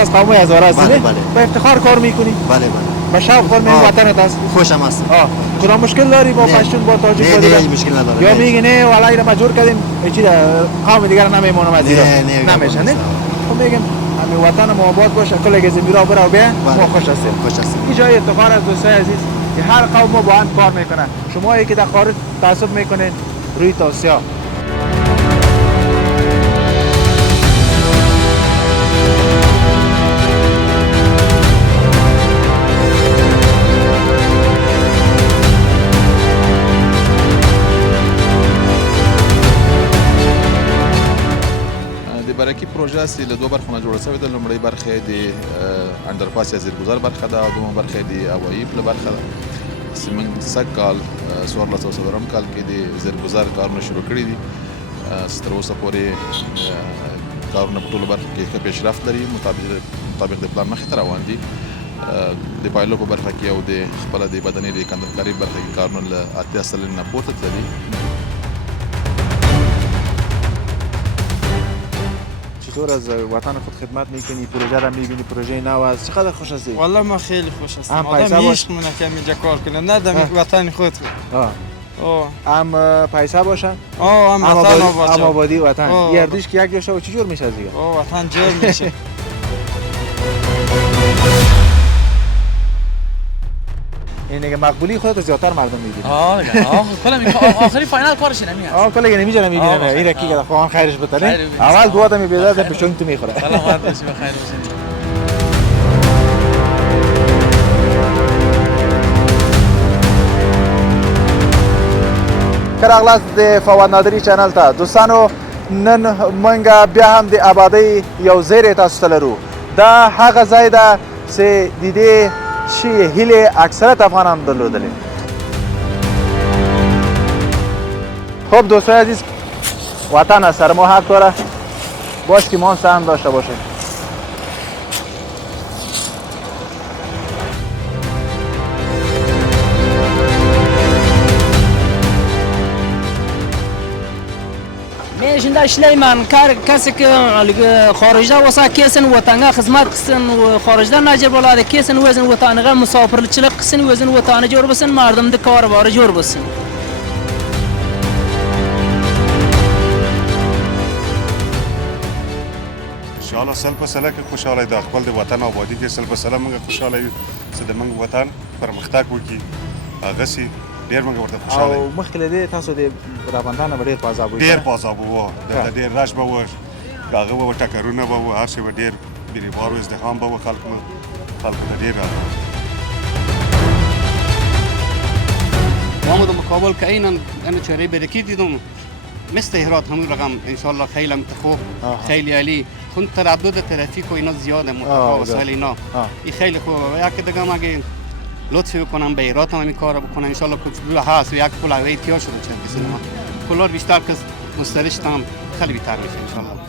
از قوم هزاره هستی؟ بله بله. با افتخار کار میکنی؟ بله بله. با شوق کار میکنی وطنت هست؟ خوشم است. کدام مشکل داری با پشتون با تاجیک با دیگه؟ نه مشکل نداره. یا میگی نه والا اینا مجبور کردیم چی قوم دیگر نمیمونم از ایران. نمیشه نه؟ خب میگم همین وطن ما آباد باشه کل گزی میرا برا بیا ما خوش هستیم. خوش هستیم. این جای افتخار از دوستای عزیز که هر قوم با هم کار میکنن. شما که در خارج تعصب میکنین روی توسعه برکی پروژه است له دوه برخو نه جوړه شوې ده. لومړۍ برخه د انډرپاس یا زیرګذر برخه ده او دویمه برخه د هوایي پله برخه ده. موږ سږ کال 1400 کال کې د زیرګذر کارونه شروع کړي دي. تر اوسه پورې کارونه په ټولو برخو کې ښه پیشرفت لري. مطابق د پلان مخې ته روان دي. د پایلو په برخه کې او د خپله د بدنې د کندنکاري برخه کې کارونه له 80 سلنې نه پورته تللي. چطور از وطن خود خدمت میکنی؟ پروژه را میبینی؟ پروژه نو است. چقدر خوش هستی؟ والله ما خیلی خوش هستم. آدم عشق منه که اینجا کار کنه. نه دم وطن خود. هم پیسه باشه؟ هم وطن باشه. هم آبادی وطن. یه اردیش که یک جاشه و چجور میشه از دیگه؟ وطن جور میشه. این دیگه مقبولی خودت زیادتر مردم میبینی. کلا آخری فاینال کارش نمیاد. کلا یعنی میجنه میبینه. این رکی که خواهان خیرش بتره. اول دو آدمی بیاد به چون تو میخوره. الله خیر باشه بخیر باشه. کراغلاس د فواد نادری چینل ته دوستانو نن منګه بیا هم د آبادی یو زیری تاسو ته لرو. دا هغه ځای ده چې د دې شي هیله اکثریت افغانان درلودلې. خب دوستای عزیز وطن از سر ما حق داره باش که ما سهم داشته باشیم. میشن شلیمان کار کسی که خارجده واسه کسن وطنگا خدمت کسن و خارجده نجر بالا کسن وزن وطنگا مسافر چلق کسن وزن وطن جور بسن مردم د کار بار جور بسن. انشاءالله سل په سله کې خوشاله د خپل د وطن آبادی کې سل په سله موږ خوشاله یو چې د موږ وطن پرمختګ وکړي هغه سي ډیر موږ ورته خوشاله او مخکې له دې تاسو د رابندان ډیر پازابو ډیر پازابو وو د ډیر راش به و هغه و ټکرونه به و هر څه به ډیر بیریوار و ازدحام به و خلکو ته ډیر ما در مقابل که اینا انا چهره برکی دیدم مثل هرات همون رقم انشالله خیلی خوب خیلی عالی خون تردد ترافیک و اینا زیاده متفاوت وسایل اینا این خیلی خوبه. یک دیگه اگه لطفی بکنم به هرات هم این کارو بکنن انشالله که هست و یک پول احتیاج شده چند کسی ما پولار بیشتر که مسترش هم خیلی بیشتر میشه انشالله.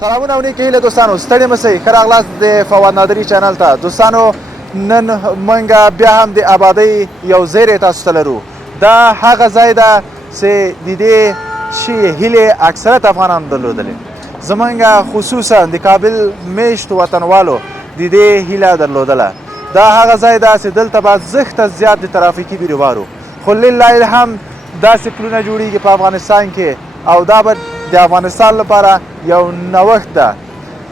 سلامونه او نیکې هیلې دوستانو ستړي مه شئ ښه راغلاست د فواد نادري چینل ته دوستانو نن موږ بیا هم د آبادۍ یو زیری تاسو ته لرو دا هغه ځای ده چې د دې شي هیلې اکثرت افغانانو درلودلې زموږ خصوصا د کابل میشتو وطنوالو د دې هیله درلودله دا هغه ځای ده چې دلته به زښته زیات د ترافیکي بیروبارو خو لله الحمد داسې پلونه جوړیږي په افغانستان کې او دا به د افغانستان لپاره یو نوښت ده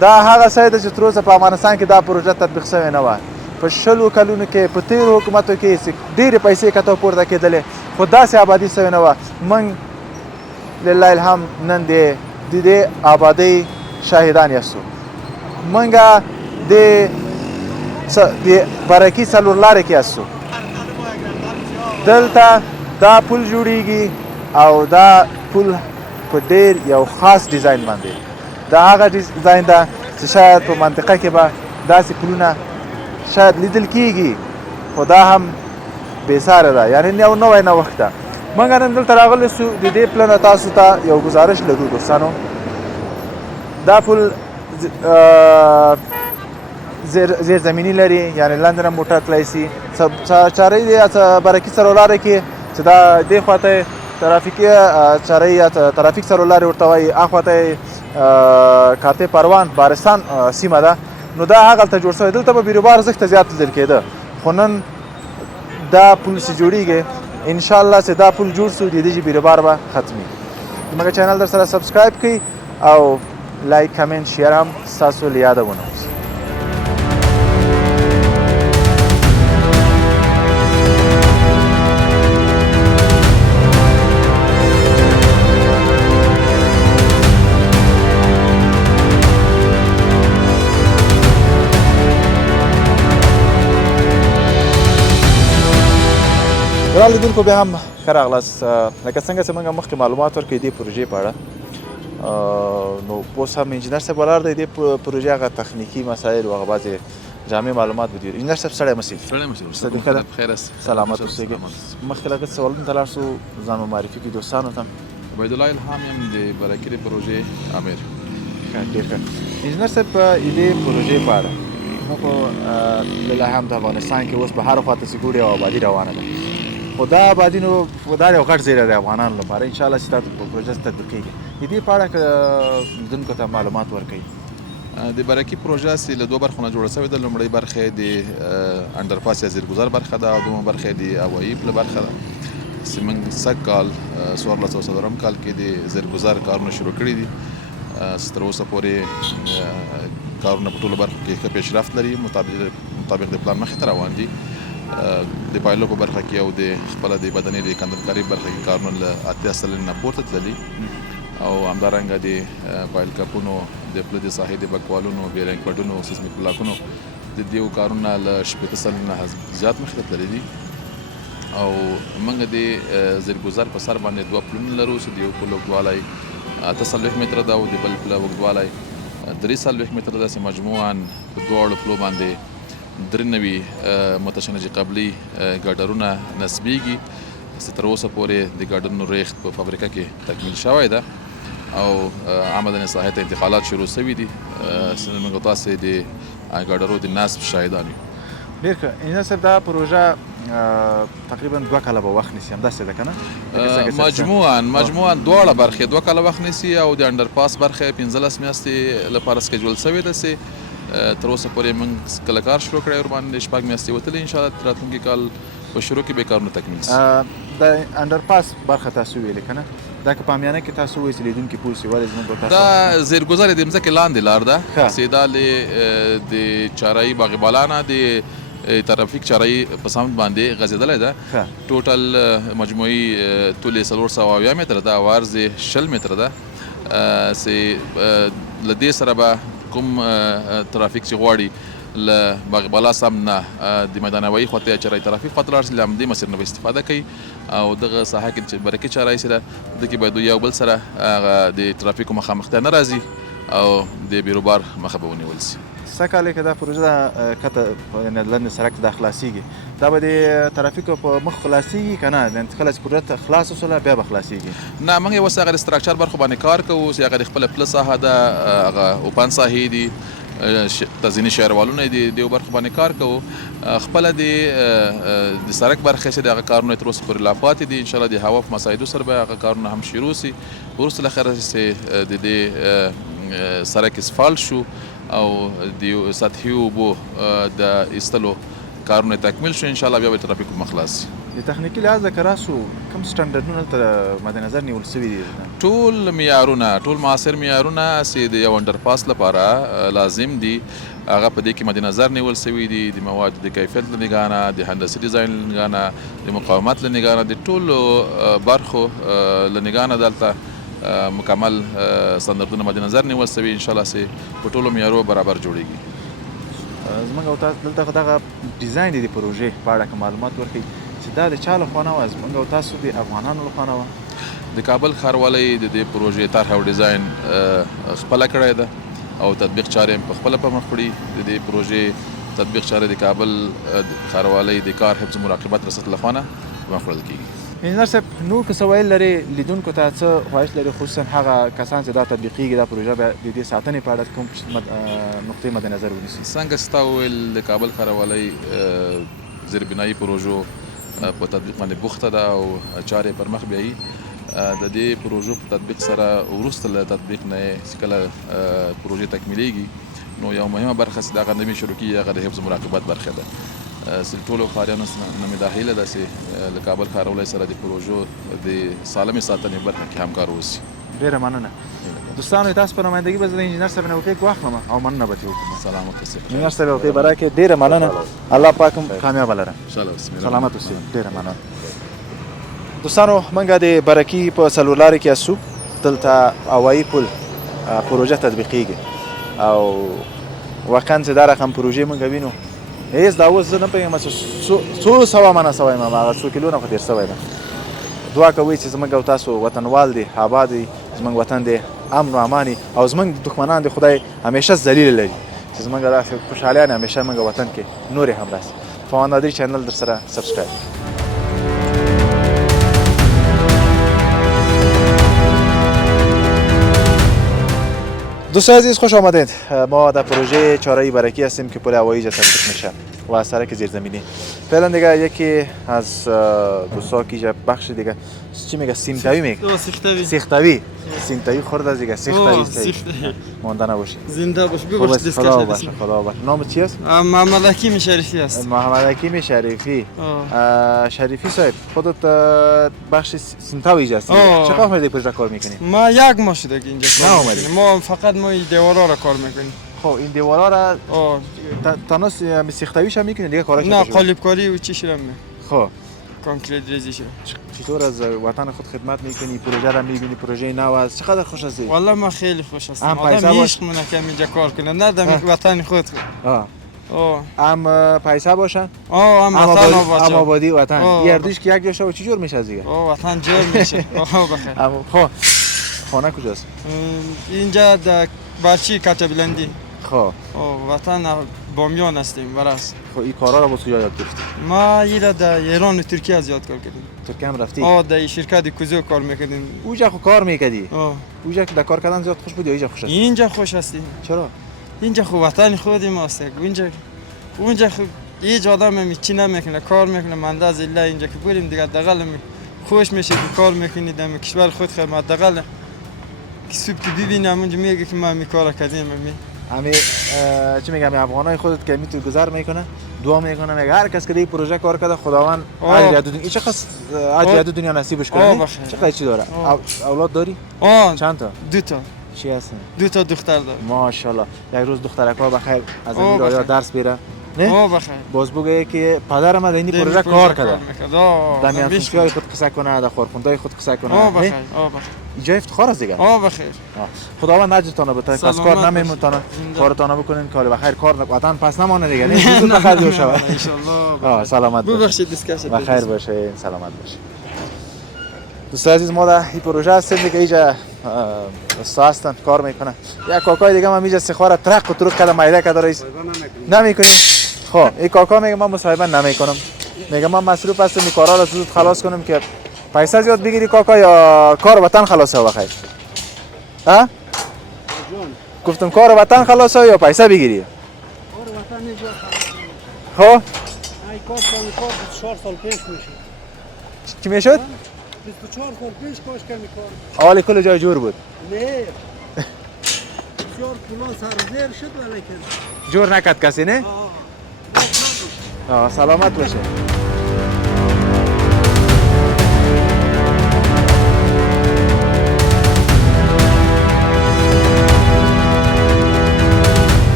دا هغه ځای ده چې تر اوسه په افغانستان کې دا پروژه تطبیق شوې نه وه په 10 کلونو کې په تیرو حکومتو کې ډېرې پیسې کته پورته کېدلې خو داسې آبادي شوې نه وه موږ لله الحمد نن د دې آبادۍ شاهدان یاستو موږ د برکي څلور لارې کې یاستو دلته دا پل جوړیږي او دا پل په ډېر یو خاص ډیزاین باندې دا هغه ډیزاین ده چې شاید په منطقه کې به داسې پلونه شاید لیدل کیږي خو دا هم بېساره ده یعنې یو نوی نوښت ده موږ نن دلته راغلی سو د دې پل نه تاسو ته یو ګزارش لرو دوستانو دا پل زیرزمیني لري یعنې لاندې نه موټر تللی شي چارۍ دی برکي څلورلارې کې چې دا دې خواته ترافیکي چارۍ یا ترافیک څلورلارې ورته وایي اخواته کارتې پروان بارستان سیمه ده نو دا هغلته جوړ شوی دلته به بیروبار زښته زیات لیدل کېده خو نن دا پل چې جوړیږي انشاءالله چې دا پل جوړ شو د دې بیروبار به ختمي زموږ چینل در سره سبسکرایب کړئ او لایک کمنټ شیر هم ستاسو له یاده ونه وځي ګران لیدونکو بیا هم ښه راغلاست لکه څنګه چې موږ مخکې معلومات ورکړي دې پروژې په اړه نو اوس هم انجینر صاحب ولاړ دی دې پروژې هغه تخنیکي مسایل او هغه بعضې جامع معلومات به دي انجینر صاحب ستړی مه شئ سلامت اوسېږئ مخکې لکه سوالونو ته لاړ شو ځان مو معرفي کړي دوستانو ته عبیدالله الهام یم د برکي د پروژې امیر ډېر ښه انجینر صاحب د دې پروژې په اړه موږ لله هم د افغانستان کې اوس په هره خوا ته چې ګوري او آبادي روانه ده خو دا آبادي نو دا یو غټ زیری دی افغانانو لپاره انشاءالله چې دا پروژه تطبیق کېږي د دې په اړه که لیدونکو ته معلومات ورکوي د برکي پروژه چې له دوه برخو نه جوړه شوې ده لومړۍ برخه یې د انډرپاس یا زیرګذر برخه ده او دویمه برخه یې د هوایي پله برخه ده چې موږ سږ کال 1400 کال کې د زیرګذر کارونه شروع کړي دي تر اوسه پورې کارونه په ټولو برخو کې ښه پیشرفت لري مطابق د پلان مخې ته روان دي د پایلو په برخه کې او د خپله د بدنې د کندلکاري برخه کې کارونه له 80 سلنې نه پورته تللي او همدارنګه د پایل کپونو د پله د ساحې د بکوالونو بیرنګ پډونو سیسمیک بلاکونو د دې کارونه له 80 سلنې نه زیات مخې ته تللي دي او موږ د زیرګذر په سر باندې دوه پلونه لرو چې د یو پل اوږدوالی 48 متره ده او د بل پله اوږدوالی 43 متره ده چې مجموعاً په دواړو پلو باندې 93 متشنج قبلي ګاډرونه نصبیږي چې تر اوسه پورې د ګاډرونو ریخت په فابریکه کې تکمیل شوی ده او عمدن ساحې ته انتقالات شروع شوي دي چې موږ تاسې د ګاډرو د نصب شاهدان یو ډېر ښه انجینر صاحب دا پروژه تقریبا 2 کاله به وخت نیسي همداسې ده که نه مجموعاً دواړه برخې 2 کاله وخت نیسي او د انډرپاس برخه 15 میاشتې لپاره سکیجول شوې ده چې تر اوسه پورې موږ کله کار شروع کړی ورباندې 6 میاشتې وتلې انشاءالله راتلونکي کال په شروع کې به کارونه تکمیل شي د انډرپاس برخه تاسو ویلې که نه دا که په امیانه کې تاسو وایي چې لیدونکي پوه شي ولې زموږ تاسو دا زیرګذر د مځکې لاندې لار ده چې دا د چارایي باغ بالا نه د ترافیک چارایي په سمت باندې غځېدلی ده ټوټل مجموعي طول یې 470 متره ده او عرض یې 60 متره ده چې له دې سره به کوم ترافیک چې غواړي له باغ بالا سم نه د میدان هوایي خواته چارایي ترافیک خواته لاړ شي له همدې مسیر نه به استفاده کوي او دغه ساحه کې چې برکي چارایي سره دغې باید یو بل سره هغه د ترافیکو مخامختیا نه راځي او د بیروبار مخه به ونیول شي سه کاله که دا پروژه د کته یعنې لنډ سړک ته دا خلاصېږي دا به د ترافیکو په مخ خلاصېږي که نه یعنې کله چې پروژه خلاص وسوله بیا به خلاصېږي نه موږ اوس هغه د ستراکچر برخو باندې کار کوو چې هغه د خپله پله ساحه ده هغه اوپن ساحې دي ځینې شهروالونه دي دې برخو باندې کار کوو خپله د سړک برخې چې د هغه کارونه تر اوسه پورې لا پاتې دي انشاءالله د هوا په مساعدو سره به هغه کارونه هم شروع سي وروسته له اخره چې د دې سړک اسفالت شو او د سطحي اوبو د ایستلو کارونه تکمیل شو انشاءالله بیا به ترافیک مخلاص شي د تخنیکي لحاظ د کراسو کوم سټنډرډونه هلته مد نظر نیول سوي دي ټول معیارونه ټول معاصر معیارونه چې د یو انډرپاس لپاره لازم دي هغه په دې کې مد نظر نیول سوي دي د موادو د کیفیت له نګاه نه د هندسي ډیزاین له نګاه نه د مقاومت له نګاه نه د ټولو برخو له نګاه نه دلته مکمل ستاندردونه مد نظر نیول سوي انشاءالله چې په ټولو معیارو برابر جوړیږي زموږ او تاسو دلته دغه ډیزاین د پروژې په اړه که معلومات ورکړئ چې دا د چا لخوا نه وه زموږ او تاسو د افغانانو لخوا نه وه د کابل ښاروالۍ د دې پروژې طرح او ډیزاین خپله کړی ده او تطبیق چارې هم په خپله پر مخ وړي د دې پروژې تطبیق چارې د کابل ښاروالۍ د کار حفظ مراقبت ریاست لخوا نه پر مخ وړل کېږي انجینر صاحب نور که څه ویل لري لیدونکو ته څه خواهش لري خصوصا هغه کسان چې دا تطبیقیږي دا پروژه به د دې ساتنې په اړه کوم نقطې مد نظر ونیسي څنګه چې تا وویل د کابل ښاروالۍ زیربنایي پروژو په تطبیق باندې بوخته ده او چارې پر مخ بیایي د دې پروژو په تطبیق سره وروسته له تطبیق نه چې کله پروژې تکمیلیږي نو یو مهمه برخه چې د هغه نه شروع کېږي هغه د حفظ مراقبت برخه ده ټولو ښاریانو نه مې دا هیله ده چې له کابل ښاروالۍ سره د پروژو د سالمې ساتنې برخه کې همکار واوسي ډېره مننه دوستانو تاسو په نمایندګي به زه د انجینر صاحب نه وقایق واخلم او مننه به ترې وکړم سلامت اوسئ انجینر صاحب وقایق به راکړې ډېره مننه الله پاک هم کامیابه لره انشاءالله سلامت اوسئ ډېره مننه دوستانو موږ د برکي په څلورلارې کې اسو دلته هوایي پل پروژه تطبیقیږي او واقعا چې دا رقم پروژې موږ وینو هیڅ دا اوس زه نه پوهېږم چې څو سوه منه سوی یم هغه څو کیلونه خو تېر سوی ده دعا کوئ چې زموږ او تاسو وطنوال دی آباد دی زموږ وطن دی امن و امان او زموږ دښمنان دی خدای همیشه ذلیل لري چې زموږ داسې خوشحالیان همیشه موږ وطن کې نورې هم راسي فوان نادري چینل در سره سبسکرایب دوستان عزیز خوش آمدید ما در پروژه چهارراه برکی هستیم که پل هوایی تطبیق میشه و سرک زیرزمینی فعلا دیگه یکی از دوستا که بخش دیگه چی میگه سیمتاوی میگه سیمتاوی خورد از دیگه سیختاوی مانده نباشی زنده باش ببخش خدا باشه خدا باشه نام چی است محمد حکیم شریفی است محمد حکیم شریفی شریفی صاحب خودت بخش سیمتاوی هستی چقدر اومدی پروژه کار میکنی ما یک ماه شده که اینجا کار میکنیم ما فقط ما این دیوارا را کار میکنیم خب این دیوارا را تنها سیختاویش هم میکنی دیگه کاراش نه قالب کاری و چیش را می خب کانکریت ریزیش را چطور از وطن خود خدمت میکنی پروژه را میبینی پروژه نو است چقدر خوش هستی والله ما خیلی خوش هستم آدم عشق مونه که اینجا کار کنه نه دم وطن خود هم پیسه باشن هم وطن باشه هم آبادی وطن یه اردیش که یک جاشه و چی جور میشه از دیگه وطن جور میشه بخیر خب خانه کجاست اینجا در برچی کچبلندی خب وطن بامیان هستیم براس خب این کارا رو با کجا یاد گرفتی ما ایرا در ایران و ترکیه از یاد کار کردیم ترکیه هم رفتی در شرکت کوزو کار میکردیم اونجا خب کار میکردی اونجا که در کار کردن زیاد خوش بود یا اینجا خوش هستی اینجا خوش هستیم چرا اینجا خب وطن خودی ماست اونجا خب هیچ آدم چی نمیکنه کار میکنه منده از الله اینجا که بریم دیگه دقل خوش میشه که کار میکنید در کشور خود خدمت دقل که صبح ببینم اونجا میگه که ما می کار کردیم همه چی میگم افغانای خودت که میتو گذر میکنه دعا میکنه میگه هر کس که دی پروژه کار کرده خداوند اجر دنیا چه قص اجر دنیا نصیبش کنه چه چی داره اولاد داری چند تا دو تا چی هستن دو تا دختر دارم ماشاءالله یک روز دخترکا بخیر از این راه درس بیره نه بخیر باز بگه که پدرم از این پروژه کار کرده در میانسوشیای خود قصه کنه در خورخوندای خود قصه کنه بخیر اینجا افتخار است دیگه بخیر خداوند اجرتان بده پس کار نمیمونتانه کارتان بکنین کار بخیر کار وطن پس نمانه دیگه نه زود بخیر جور شود ان شاء الله سلامت ببخشید دیسکشن بخیر باشه سلامت باشه دوست عزیز ما در این پروژه هستیم دیگه اینجا استا هستن کار میکنن. یک کاکای دیگه من میجه سخواره ترق و ترق کده مایده کده رئیس نمیکنی. خب این کاکا میگه من مصاحبه نمیکنم، میگه من مصروف هستم این کارا رو زود خلاص کنم که پیسه زیاد بگیری کاکا یا کار وطن خلاصه بخیر. ها گفتم کار وطن خلاصه یا پیسه بگیری؟ کار وطن اینجا خب ای کار 24 سال پیش میشه. چی میشد؟ 24 سال پیش کاش کمی کار. حال کل جای جور بود. نه بسیار پولا سرزیر شد ولیکن جور نکرد کسی نه؟ سلامت باشه.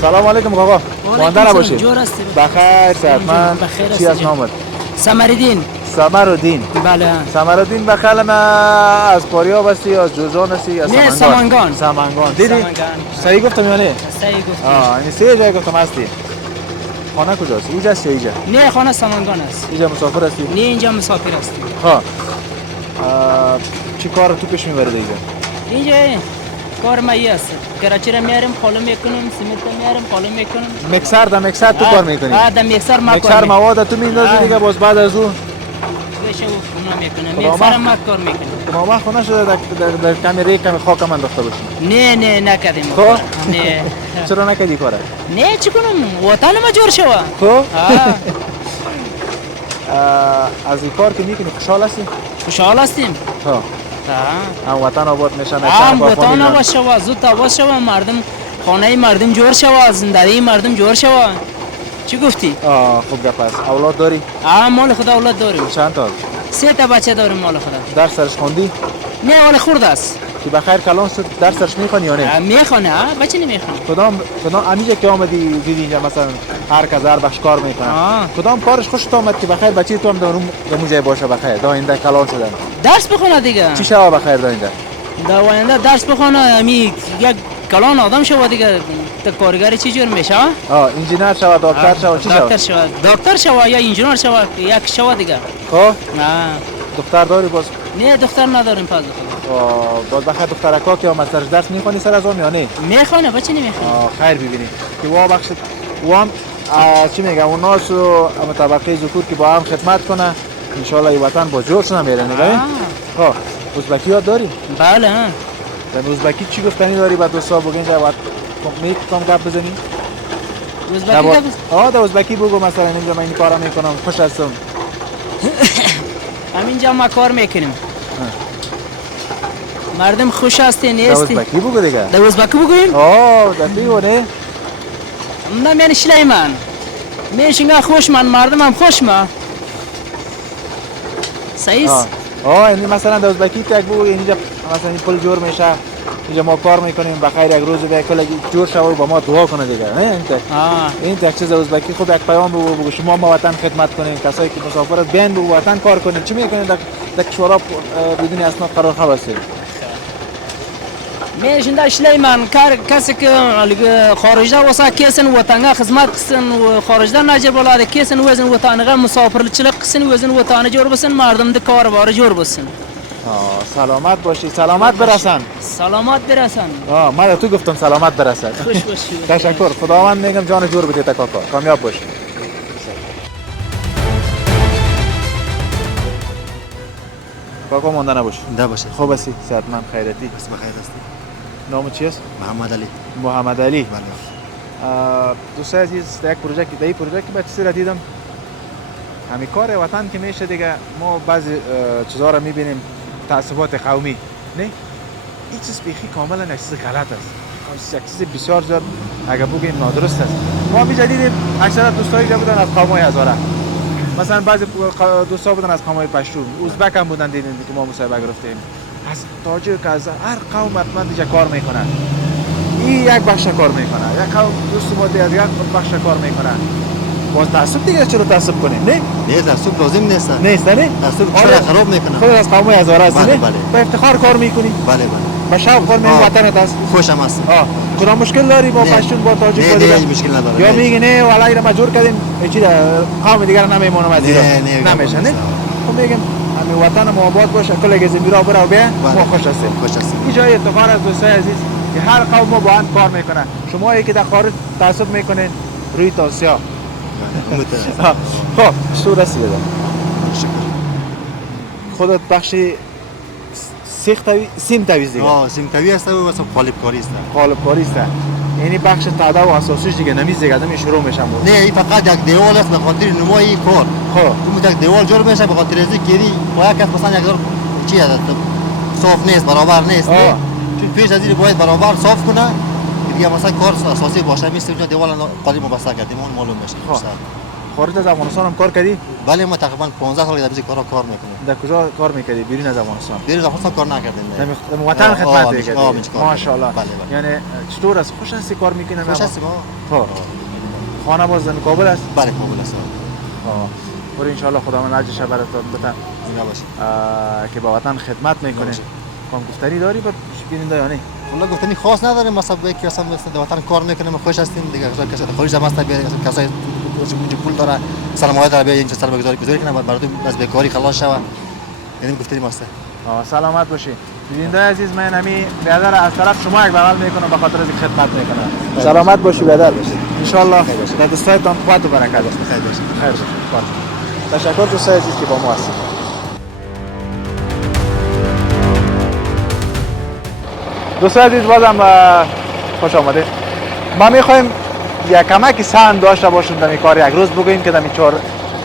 سلام علیکم کاکا. مانده نباشی. جور هستی؟ بخیر صحتمند. بخیر چی از نامت؟ سمرالدین. سمرالدین. بله. سمرالدین بخیر ما از پاریاب هستی از جوزان هستی از نه سمنگان. سمنگان. دیدی؟ صحیح گفتم یا نه؟ صحیح گفتی. این سه جای گفتم هستی. خانه کجاست؟ اینجا است یا اینجا؟ نه خانه سمنگان است. اینجا مسافر هستی؟ نه اینجا مسافر هستی. ها. چی کار تو پیش میبرد اینجا؟ اینجا کار مایی است. کراچی را میارم خاله میکنم، سیمنت را میارم خاله میکنم. مکسر تو کار میکنی؟ بعد مکسر ما مکسر مواد تو میندازی دیگه باز بعد از اون بشه اونا میکنم. مکسر ما کار میکنم. ما خونه شده در کمی کمی خاک من انداخته باشی. نه نکردیم. خب نه چرا نکردی کاره؟ نه چی کنم وطن ما جور شوا. خب از این کار که میکنی خوشحال هستی؟ خوشحال هستیم. ها هم وطن آباد میشه هم وطن آباد شوا، زود آباد شوا، مردم خانه مردم جور شوا، زندگی مردم جور شوا. چی گفتی؟ خوب گپ است. اولاد داری؟ مال خدا اولاد داریم. چند تا؟ 3 تا بچه داریم مال خدا. درس سرش خوندی؟ نه مال خورد است. که بخیر کلان شد درس سرش میخونی یا نه؟ میخونه بچه نمیخونه. کدام امیجه که آمدی دیدی اینجا مثلا هر کس هر بخش کار میکنه. کدام کارش خوشت آمد که بخیر بچه تو هم در اون جای باشه بخیر دا اینده کلان شدن؟ درس بخونه دیگه. چی شوا بخیر دا اینده؟ دا آینده درس بخونه یک کلان آدم شوا دیگه. تا کارگری چی جور میشه؟ انجینر شوا، دکتر شوا، چی شوا؟ دکتر شوا یا انجینر شوا، یک شوا دیگه. خب دختر داری باز؟ نه دختر نداریم پس. باز بخیر دختر اکا که آمد سرش درس میخونی سر از اون یا نه؟ میخونه بچه نمیخونه. خیر ببینی که وا بخشت وام چی میگم اون ناس و طبقه ذکور که با هم خدمت کنه ان شاء الله این وطن با جوش نمیره نگاه. خب ازبکی ها داری؟ بله. در ازبکی چی گفتنی داری بعد دوستا بگین جای وقت میتونم گپ بزنی؟ ازبکی در ازبکی بگو مثلا اینجا من این کارا میکنم خوش هستم. همینجا ما کار میکنیم. مردم خوش هستی نیستی؟ در ازبکی بگو دیگه. در ازبکی بگویم؟ دفعی و نه؟ من یعنی شلیمان میشینگا خوش من مردم هم خوش ما صحیح است؟ یعنی مثلا در ازبکی تک بگو اینجا مثلا این پول جور میشه اینجا ما کار میکنیم بخیر یک روز به کل جور شو و با ما دعا کنه دیگه نه این تک چیز ازبکی خود یک پیام بگو شما ما وطن خدمت کنین کسایی که مسافر بیان بگو وطن کار کنین چی میکنین در کشورها بدون اسناد قرار خواستید میشین در شلیمان کسی که خارجده واسه کسن وطنگا خدمت کسن و خارجده نجر بلاده کسن وزن وطنگا مسافرچılık کسن وزن وطن جور بسن مردم ده کار جور بسن. سلامت باشی سلامت برسن. سلامت برسن. من تو گفتم سلامت برسن. خوش باشی. تشکر خداوند میگم جان جور بده تا کاکا کامیاب باشی. کاکا مونده نباشی. ده باشه. خوب هستی؟ صحتمند خیرتی؟ بس بخیر هستی. نام چی است؟ محمد علی. محمد علی. بله. دوستای عزیز در یک پروژه که به چیزی را دیدم همین کار وطن که میشه دیگه ما بعضی چیزا رو میبینیم تعصبات قومی نه این چیز بیخی کاملا یک چیز غلط است یک چیز بسیار زیاد اگر بگیم نادرست است ما می دیدیم اکثر دوستایی که بودن از قوم‌های هزاره مثلا بعضی دوستا بودن از قوم‌های پشتون ازبک هم بودن دیدیم که ما مصاحبه گرفتیم از تاجیک از هر قوم حتما دیگه کار میکنن این یک بخش کار میکنه یک قوم دوست ما دیگه از یک بخش کار میکنه باز تعصب دیگه چرا تعصب کنیم نه تعصب لازم نیست نه تعصب چرا خراب میکنه خود از قوم هزاره هستی بله با افتخار کار میکنی بله با شوق کار میکنی وطنت هست خوشم هست کدام مشکل داری با پشتون با تاجیک با دیگه مشکل نداره یا میگی نه والله را مجبور کردیم چی قوم دیگه نمیمونم از ایران نمیشه نه خب میگم همین وطن ما آباد باشه کل اگه زمین بره و بیا ما خوش هستیم. خوش هستیم. این جای افتخار از دوستای عزیز که هر قوم ما با هم کار میکنه. شما که در خارج تعصب میکنین روی توسیا. خب چطور هستی بدم؟ خودت بخشی سیم تاویز دیگه. سیم تاوی است و واسه قالب کاری است. قالب کاری است. یعنی بخش تعداد و اساسیش دیگه نمیز دیگه آدم شروع میشم. نه این فقط یک دیوال است به خاطر نمای کار. خب تو یک دیوال جور میشه به خاطر اینکه کی باید کس مثلا یک دور چی است صاف نیست برابر نیست. چون پیش از این باید برابر صاف کنه. دیگه مثلا کار اساسی باشه میشه اونجا دیوال قالب مبسط کردیم اون معلوم میشه. خارج از افغانستان هم کار کردی؟ بله ما تقریبا 15 سال در این کار میکنیم. در کجا کار میکردی بیرون از افغانستان؟ بیرون از افغانستان کار نکردیم. در وطن خدمت میکردی. ماشاءالله. بله. یعنی چطور است؟ خوش هستی کار میکنی؟ خوش هستیم. خب خانه باز در کابل است؟ بله کابل است. خب ان شاء الله خداوند اجرش براتون بده. زنده باش. که با وطن خدمت میکنی. کام گفتنی داری به بیننده یا نه؟ والله گفتنی خاص نداریم مثلا که اصلا در وطن کار میکنیم خوش هستیم دیگه کسی خارج هم هست بیاد کسای پول داره سلامت داره بیاد اینجا سر بگذاری کنه برای از بیکاری خلاص شوه یعنی گفتنی ماسته سلامت باشی بیننده عزیز من همین برادر از طرف شما یک بغل میکنم به خاطر اینکه خدمت میکنم سلامت باشی برادر ان شاء الله در دوستایتان قوت و برکت خیر باشی خیر باشی تشکر دوستای عزیز که با ما هستید دوستای عزیز بازم خوش آمدید ما میخوایم یک کمکی سهم داشته باشیم در این کار یک روز بگوییم که در این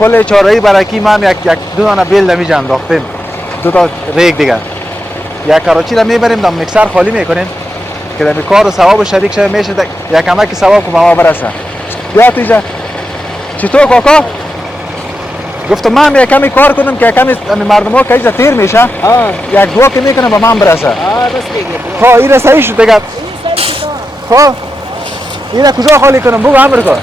پل چهارراهی برکی ما هم یک دو دانه بیل در اینجا انداختیم دو تا ریگ دیگه یک کراچی را میبریم در میکسر خالی میکنیم که در این کار و ثواب شریک شده میشه یک کمکی ثواب که به ما برسه بیا تو اینجا چطور کاکا گفتم من یک کمی کار کنم که کمی مردم ها که اینجا تیر میشه یک دو که میکنم به من برسه خب این صحیح شد دیگه خب این کجا خالی کنم بگو امر کن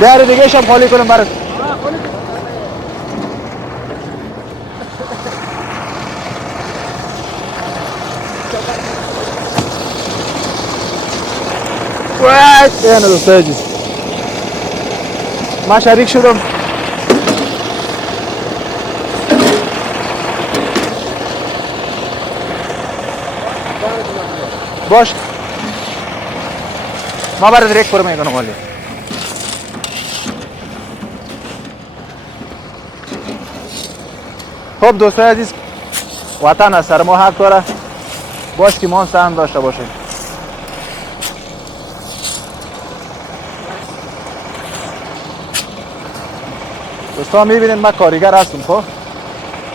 بیاره دیگه شب خالی کنم برات اینه دوستای عزیز ما شریک شدم باش ما برای دریک پر میکنم ولی خب دوستای عزیز وطن از سر ما حق داره باش که ما سهم داشته باشیم دوستان میبینید من کارگر هستم خب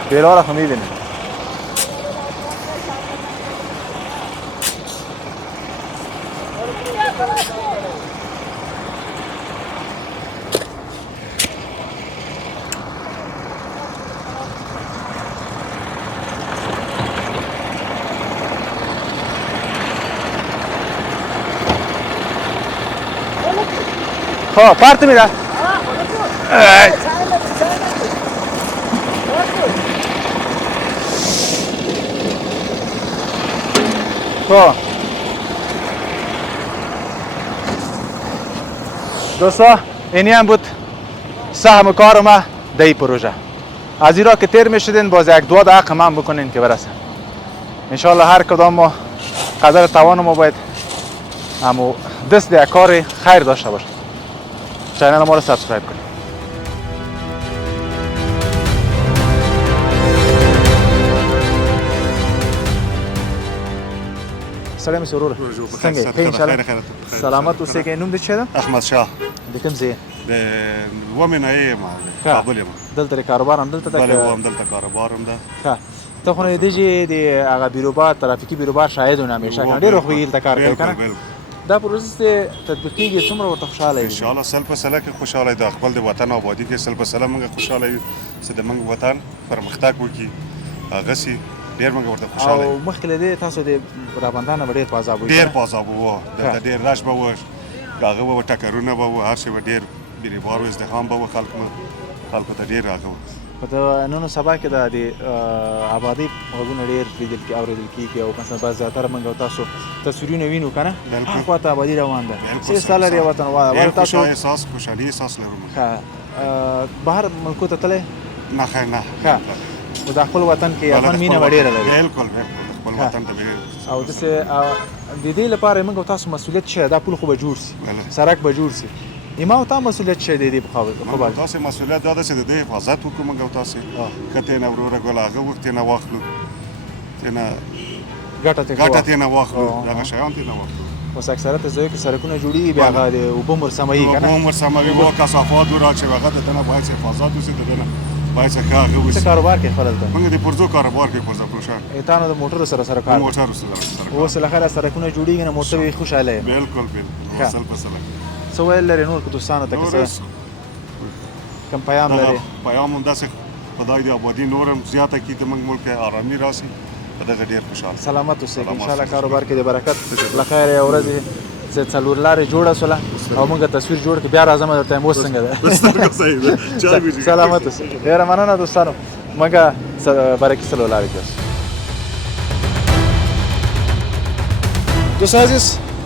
بیلا را خب میبینید خب پارت میره خب دوستا اینی هم بود سهم کار ما در این پروژه از ایرا که تیر میشدین باز یک دو دقیقه من بکنین که برسه انشالله هر کدام ما قدر توان ما باید همو دست در کار خیر داشته باشه چینل ما رو سابسکرایب کنید سلام سرور څنګه ان شاء الله سلامت اوسې کې نوم دې څه ده احمد شاه د کوم ځای د ومن اي ما کابل یم دلته کاروبار هم دلته بله هم دلته کاروبار هم ده ښه ته خو نه دې چې د هغه بیروبار ترافیکي بیروبار شاهدونه همیشه کنه ډېر وخت دلته کار کوي کنه دا پروسه تطبیقیږي څومره ورته خوشاله یې ان شاء الله سل په سله کې خوشاله د خپل د وطن آبادی کې سل په سله موږ خوشاله یو چې د موږ وطن پرمختګ وکړي هغه سي ډیر موږ ورته خوشاله او مخکې له دې تاسو د رابندانه ډیر پازاب وو ډیر پازاب وو د ډیر راش به و هغه و ټکرونه به و هر څه ډیر بیروبار و ازدحام به و خلکو ته ډیر راغو په نن سبا کې د آبادی غږونه ډېر لیدل کې اورېدل کېږي او مثلا بعض زیاتره موږ او تاسو تصویرونه وینو که نه هغه خوا ته آبادي روان ده څه حس لرئ وطنوال تاسو احساس خوشحالي احساس لرم ښه بهر ملکو ته تللی نه خیر نه ښه خو د خپل وطن کې افغان مینه به ډېره لري بالکل خپل وطن ته ډېر او داسې د دې لپاره موږ او تاسو مسؤلیت شته دا پل خو به جوړ سي سړک به جوړ سي ما او تا مسؤلیت شته د دې په خبره تاسو مسؤلیت دا ده چې د دې حفاظت وکړو موږ او تاسو کته نه وروره ګل هغه وخت نه واخلو نه ګټه ته نه واخلو هغه شیان ته نه واخلو اوس اکثریت ځایو کې سړکونه جوړیږي بیا هغه د اوبه مرسموي که نه اوبه مرسموي او کثافات ورا چې هغه ته نه باید حفاظت وشي د دې نه باید څه هغه وشي څه کاروبار کې خلل ده موږ د پرزو کاروبار کې پرزا پروشان ایتانو د موټرو سره کار موټرو سره اوس لخر سړکونه جوړیږي نه موټر وي خوشاله بالکل وصل په سلام څه ویل لري نور که دوستانو ته کوم پیام لري پیام هم داسې خدای دې آبادي نورم زیاته کړي د موږ ملک آرامي راسي په دغه ډېر خوشحال سلامت اوسئ انشاءالله کاروبار کې د برکت له خیره یوه ورځ چې څلور لارې جوړه شوله او موږ تصویر جوړ کړو بیا راځم درته وایم اوس څنګه ده سلامت اوسئ ډېره مننه دوستانو موږ برکت څلور لارې کې دوست عزیز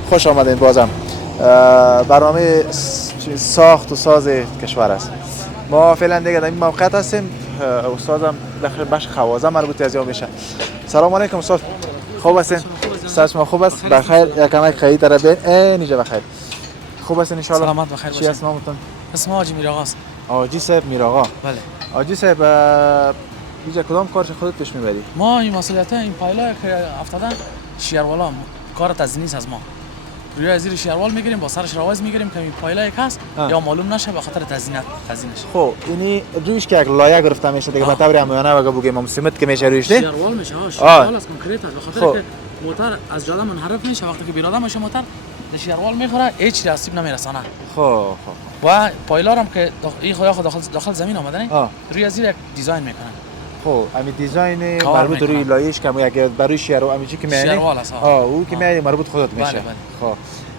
خوش آمدین بازم برنامه ساخت و ساز کشور است ما فعلا دیگه در این موقعیت هستیم استادم داخل بخش خوازه مربوط از یا میشه سلام علیکم استاد خوب هستین استاد شما خوب است بخیر یک کمک خیلی طرف بین نیجا بخیر خوب هستین ان شاء الله سلامت بخیر باشین چی اسم نامتون اسم حاجی میراغا است حاجی صاحب میراغا بله حاجی صاحب اینجا کدام کارش خودت پیش میبری ما این مسئولیت این پایلا که افتادن شیروالا کار تزیینی است از ما روی از زیر شیروال میگیریم با سرش راوز میگیریم که این پایلا یک هست یا معلوم نشه به خاطر تزیینش خب اینی رویش که یک لایه گرفته میشه دیگه به طور عمیانه بگیم مصمت که میشه رویش شیروال میشه شیروال از کنکریت است به خاطر که موتور از جاده منحرف میشه وقتی که بیراده میشه موتور به شیروال میخوره هیچ آسیب نمیرسانه خب و پایلا هم که این خدا داخل زمین آمده نه روی از زیر یک دیزاین میکنن خب همین دیزاین مربوط روی لایه‌اش که یک برای شیرو همین چی که میانی شیروال است او که میانی مربوط خودت میشه خب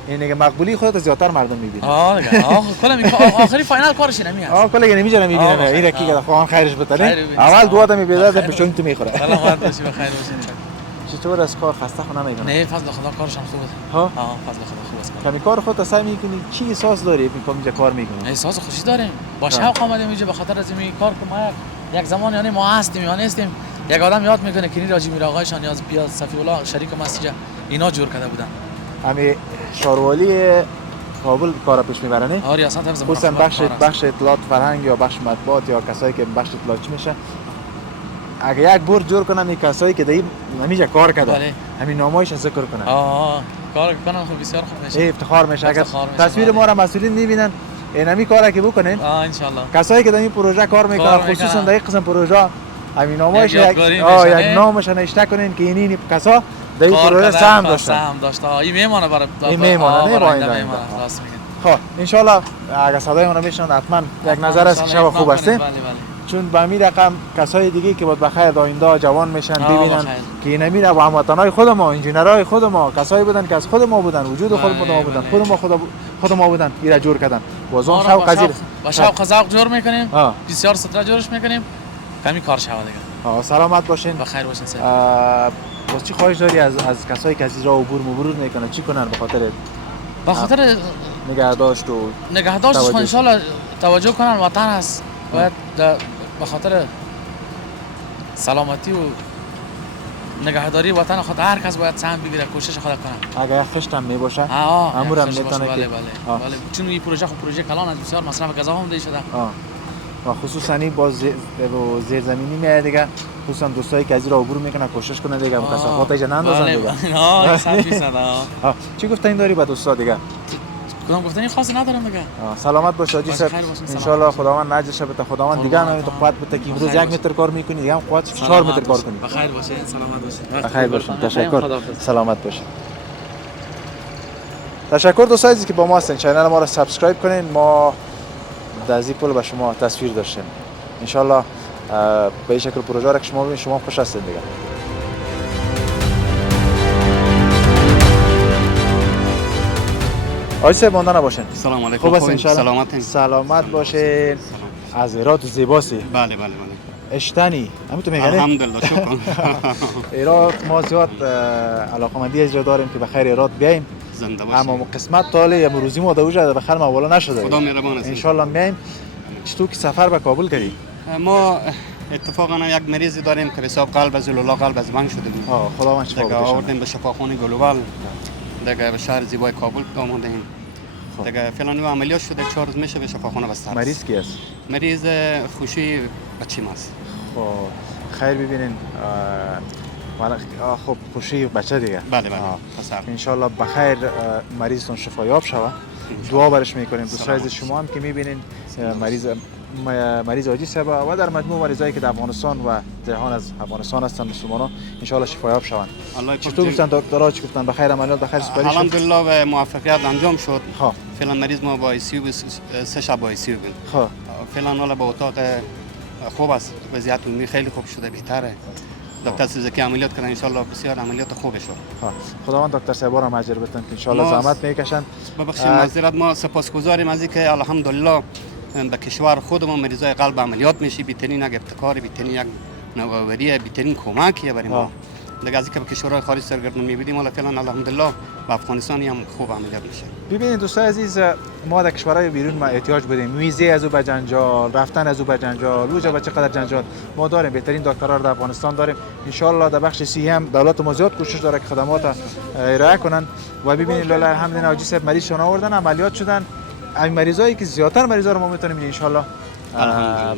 این دیگه مقبولی خودت زیادتر مردم میبینن دیگه کلا آخری فاینال کارش نمیاد کلا نمیجه میبینن این رکی که خواهان خیرش بتره اول دو آدم میبیده بچون تو میخوره سلامت باشی بخیر باشین چطور از کار خسته خو نمیکنه نه فضل خدا کارشان خوبه فضل خدا خوب است کمی کار خودت سعی میکنی چی احساس داری میگم اینجا کار میکنی احساس خوشی داریم با شوق آمدیم اینجا به خاطر از این کار که ما یک زمان یعنی ما هستیم یا نیستیم یک آدم یاد میکنه که این راجی میراغایشان یا پیاز صفی الله شریک مسجد اینا جور کرده بودن همین شاروالی کابل کارا پیش میبره نه ریاست حفظ خصوصا بخش اطلاعات فرهنگ یا بخش مطبوعات یا کسایی که بخش اطلاعات چی میشه اگه یک بورد جور کنن این کسایی که در نمیجا کار کرده همین نامایش ذکر کنن کار کنن خب بسیار خوب میشه افتخار میشه اگر تصویر ما را مسئولین میبینن اینمی کارا که بکنین ان شاء الله کسایی که در این پروژه کار میکنن خصوصا در این قسم پروژه همین نامایش یک نامش نوشته کنین که این کسا در این پروژه سهم داشته این میمونه برای این میمونه نه با این راست میگین خب ان شاء الله اگر صدای ما میشنن حتما یک نظر است که شب خوب هستین چون با می رقم کسای دیگه که بود بخیر آینده جوان میشن ببینن که این میره با هموطنای خود ما انجینرای خود ما کسایی بودن که از خود ما بودن وجود خود ما بودن خود ما بودن ایرا جور کردن وزون شوق قزیر با شوق ذوق جور میکنیم بسیار ستره جورش میکنیم کمی کار شوه دیگه سلامت باشین بخیر باشین سر باز چی خواهش داری از کسایی که از راه عبور میکنن چی کنن به خاطر نگهداشت ان شاء الله توجه کنن وطن است باید به خاطر سلامتی و نگهداری وطن خود هر کس باید سهم بگیره کوشش خود کنه اگر خشت هم میباشه امور هم میتونه که بله چون این پروژه خود پروژه کلان است بسیار مصرف غذا هم دیده شده و خصوصا باز زیرزمینی میاد دیگه خصوصا دوستایی که از راه عبور میکنن کوشش کنن دیگه کثافات ایجا نندازن دیگه چی گفتین داری با دوستا دیگه کدام گفتنی خاصی ندارم دیگه سلامت باش حاجی صاحب ان شاء الله خداوند نجش بده خداوند دیگه هم تو قوت بده که امروز 1 متر کار میکنی دیگه هم قوت 4 متر کار کنی بخیر باشین سلامت باشین بخیر باشین تشکر سلامت باشین تشکر دوستانی که با ما هستین چینل ما رو سابسکرایب کنین ما در این پول به شما تصویر داشتیم ان شاء الله به این شکل پروژه را که شما ببینید شما خوش هستین دیگه آقای صاحب مانده نباشین سلام علیکم خوب هستین ان شاء الله سلامت سلامت باشین از ایراد و زیباسی بله اشتنی همین تو میگنه الحمدلله شکر. ایراد ما زیاد علاقمندی از جا داریم که بخیر ایراد بیایم، زنده باشید. اما قسمت تاله امروزی ما دوجه بخیر موالا نشده. خدا مهربان است. ان شاء الله میایم. چطور که سفر به کابل کردی؟ ما اتفاقا یک مریضی داریم که حساب قلب از لولا قلب از بنگ شده بود. خدا من شفا دیگه بده. آوردیم به شفاخانه گلوبال، دیگه به شهر زیبای کابل آمدیم. دیگه فعلا عملیات شده، 4 روز میشه به شفاخانه بسته. مریض کی است؟ مریض خوشی بچه ماست. خب خیر ببینین. خب خوشی بچه دیگه. بله پسر. ان شاء الله بخیر مریضتون شفایاب شوه. دعا برش میکنیم. دوستان عزیز شما هم که میبینین مریض حاجی صاحب و در مجموع مریضایی که در افغانستان و جهان از افغانستان هستن مسلمانان ان شاء الله شفایاب شوند. چطور گفتن دکترها چی گفتن؟ بخیر عملیات بخیر سپری شد؟ الحمدلله و موفقیت انجام شد. فعلا مریض ما با ICU 3 شب با ICU بود. فعلا حالا با اتاق خوب است، وضعیت عمومی خیلی خوب شده، بهتره. دکتر سیزکی عملیات کردن، ان شاء الله بسیار عملیات خوبه شد. خداوند دکتر صاحب را اجر بدن که ان شاء الله زحمت میکشن. ببخشید معذرت، ما سپاسگزاریم از اینکه الحمدلله به کشور خودمون مریضای قلب عملیات میشه. بهترین یک ابتکار، بهترین یک نوآوری، بهترین کمکیه برای ما. دیگه از اینکه به کشورهای خارج سرگردون میبینیم، حالا فعلا الحمدلله به افغانستان هم خوب عملیات میشه. ببینید دوستان عزیز، ما در کشورهای بیرون ما احتیاج بودیم میزه از او به جنجال، رفتن از او به جنجال، وجا به چقدر جنجال ما داریم. بهترین دکترها در افغانستان داریم. ان شاء الله در بخش سی هم دولت ما زیاد کوشش داره که خدمات ارائه کنن. و ببینید لاله الحمدلله حاجی صاحب مریضشون آوردن، عملیات شدن. این مریضایی که زیادتر مریضا رو ما میتونیم ان شاء الله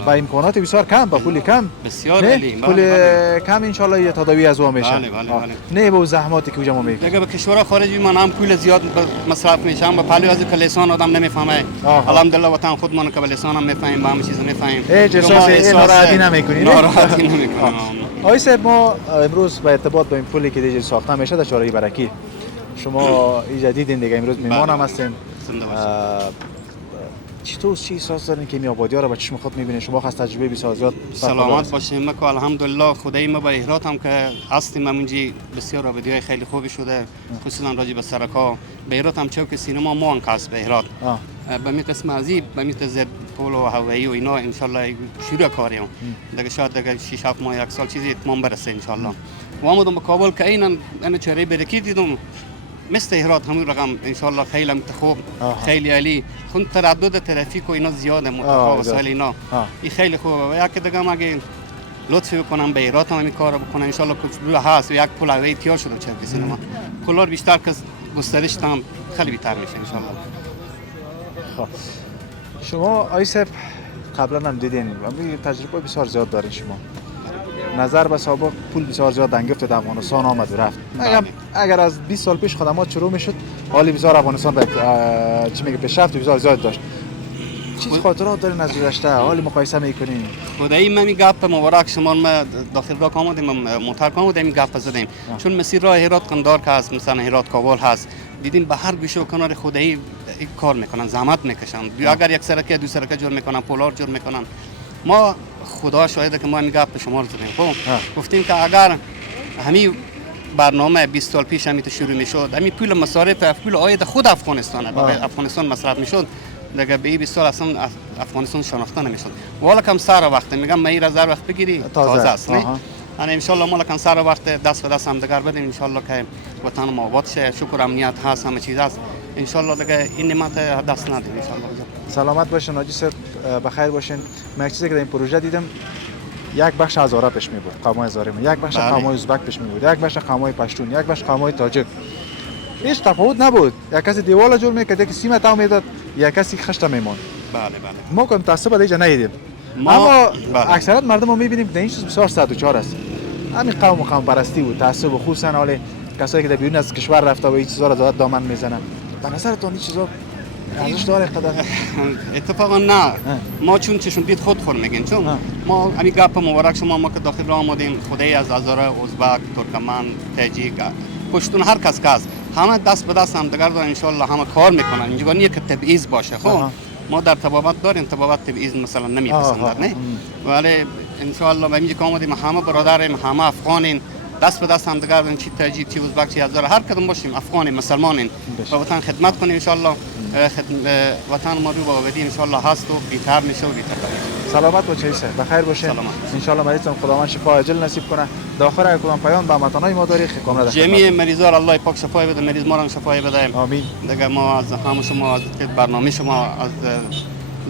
با امکانات بسیار کم، با پول کم، بسیار عالی، پول کم ان شاء الله یه تداوی از او میشه. نه با زحماتی که ما میگیم. دیگه به کشورها خارجی من هم پول زیاد مصرف میشم، با پهلو از لسان آدم نمیفهمه. الحمدلله وطن خودمون که به لسان هم میفهمیم، با همه چیز میفهمیم. احساس ناراحتی نمیکنیم. ناراحتی نمیکنیم. آقای صاحب، ما امروز به ارتباط با این پولی که دیگه ساخته میشه در چاره برکی شما دیدین دیگه، امروز میهمان هم هستین. چطور چی احساس دارین که می آبادی‌ها رو با چشم خود می‌بینین؟ شما خاص تجربه بسیار زیاد سلامت باشیم. ما که الحمدلله خدای ما با احرات هم که هستیم همونجی بسیار آبادی‌های خیلی خوبی شده، خصوصا راجع به سرک‌ها. به احرات هم چوک سینما ما انقاس به احرات به می قسم ازی به می زد پول و هوایی و اینا ان شاء الله شروع کاریم. دیگه شاید دیگه 6 7 ماه یک سال چیزی اتمام برسه ان شاء الله. و آمدم به کابل که اینا چهره برکی دیدم مثل احرات همون رقم ان شاء الله خیلی خوب، خیلی عالی. خون تردد ترافیک و اینا زیاده، متفاوت وسایل اینا این خیلی خوبه. و یک دیگه اگه لطف بکنم به احرات هم این کارو بکنن ان شاء الله که هست و یک پول هوایی تیار شده چه سینما پولار بیشتر که گسترش هم خیلی بهتر میشه ان شاء الله. خب شما آقای صاحب قبلا هم دیدین و تجربه بسیار زیاد دارین. شما نظر به سابق پول بسیار زیاد دنگفت در افغانستان آمد و رفت. اگر از 20 سال پیش خدمات شروع میشد، حالی بسیار افغانستان به چی میگه پیشرفت بسیار زیاد داشت. چیز خاطرات دارین از گذشته حالی مقایسه میکنین؟ خدایی من گپ مبارک شما ما داخل راه آمدیم، موتر آمدیم گپ زدیم. چون مسیر راه هرات قندار که هست، مثلا هرات کابل هست، دیدین به هر گوشه و کنار خدایی کار میکنن، زحمت میکشن. اگر یک سرکه دو سرکه جور میکنن، پولار جور میکنن. ما خدا شاهده که ما این گپ شما رو زدیم. خب گفتیم که اگر همین برنامه 20 سال پیش همین شروع میشد، همین پول مصارف پول عاید خود افغانستان افغانستان مصرف میشد، دیگه به 20 سال اصلا افغانستان شناخته نمیشد. والا کم سر وقت میگم ما این رزرو وقت بگیری تازه است. نه انا ان شاء الله مالا کم سر وقت دست به دست هم دیگر بدیم ان شاء الله که وطن ما آباد شه. شکر امنیت هست، همه چیز هست ان شاء الله. دیگه این نعمت دست ندیم ان شاء الله. سلامت باشین حاجی صاحب، بخیر باشین. من یک چیزی که در این پروژه دیدم، یک بخش هزاره پیش می بود، قومای هزاره، یک بخش قومای ازبک پیش می بود، یک بخش قومای پشتون، یک بخش قومای تاجک. هیچ تفاوت نبود. یک کسی دیوال جور میکرد، یک سیم تاو میداد، یک کسی خشت میمون. بله بله. ما که متاسفانه اینجا ندیدیم. اما اکثریت مردم ما میبینیم در این چیز بسیار ساده و چار است. همین قوم و قوم پرستی و تعصب و خصوصا حال کسایی که در بیرون از کشور رفته و این چیزا را دامن میزنن. به نظرتون این چیزا ارزش داره قدر؟ اتفاقا نه. ما چون چشم دید خود خور میگین. چون ما همین گپ مبارک شما ما که داخل راه آمدیم، خدای از هزاره، ازبک، ترکمن، تاجیک، پشتون هر کس که است، همه دست به دست هم دیگر دارن ان شاء الله، همه کار میکنن. اینجا نیه که تبعیض باشه. خب ما در تبابت داریم، تبابت تبعیض مثلا نمیپسندن، نه، ولی ان شاء الله اینجا که آمدیم همه برادریم، همه افغانیم، دست به دست هم دیگر داریم، چی تاجیک، چی ازبک، چی هزاره، هر کدوم باشیم افغانیم، مسلمانیم، و وطن خدمت کنیم ان شاء الله. وطن ما رو با آبادی انشالله هست و بیتر میشه و بیتر بشه. سلامت باشید سر بخیر باشین. ان شاء الله مریضتون خداوند شفا عاجل نصیب کنه. داخل کدام پیام به هموطنان ما داری کاملا در جمعی مریضا را الله پاک شفای بده، مریض ما را شفای بده. آمین. دیگه ما از همه شما از برنامه شما از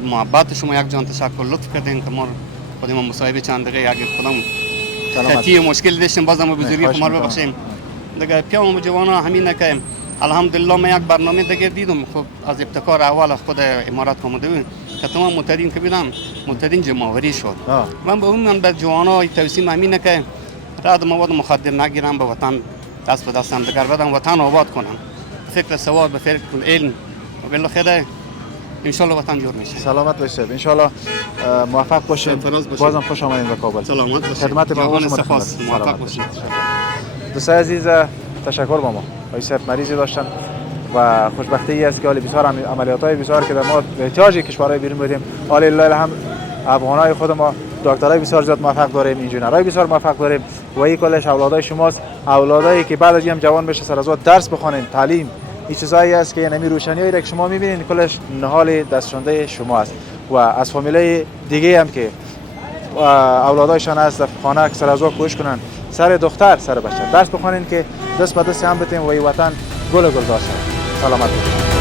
محبت شما یک جان تشکر لطف کردین که ما خودم مصاحبه چند دقیقه اگه کدام خطی مشکل داشتیم بازم بزرگی ما رو ببخشیم. دیگه پیام جوانا همینه که الحمدلله ما یک برنامه دیگه دیدم. خب از ابتکار اول خود امارات آمده بود که تمام متدین که بیدم متدین جمعوری شد. من به اون به جوانا توصیه همینه که رد مواد مخدر نگیرم، به وطن دست به دست هم دیگر بدم، وطن آباد کنم. فکر سواد به فکر علم و بالاخره ان شاء الله وطن جور میشه. سلامت باشید. ان شاء الله موفق باشید. بازم خوش آمدید به کابل. سلامت باشید. خدمت با شما سپاس. موفق باشید. دوستان عزیز تشکر با ما. آقای صاحب مریضی داشتن و خوشبختی ای است که حالی بسیار عملیات‌های بسیار که در ما به احتیاج کشورهای بیرون بودیم. حالی لله الحمد افغانای خود ما دکترای بسیار زیاد موفق داریم، انجینرای بسیار موفق داریم و این کلش اولادای شماست، اولادایی که بعد از این جوان بشه سر از درس بخونین، تعلیم این چیزایی است که نمی روشنیایی که شما می‌بینید کلش نهال دستشونده شما است و از فامیلای دیگه هم که اولادایشان است در خانه سر از کوشش کنن سر دختر سر بچه درس بخونین که دست به دست هم بتیم و این وطن گل داشته. سلامت باشید.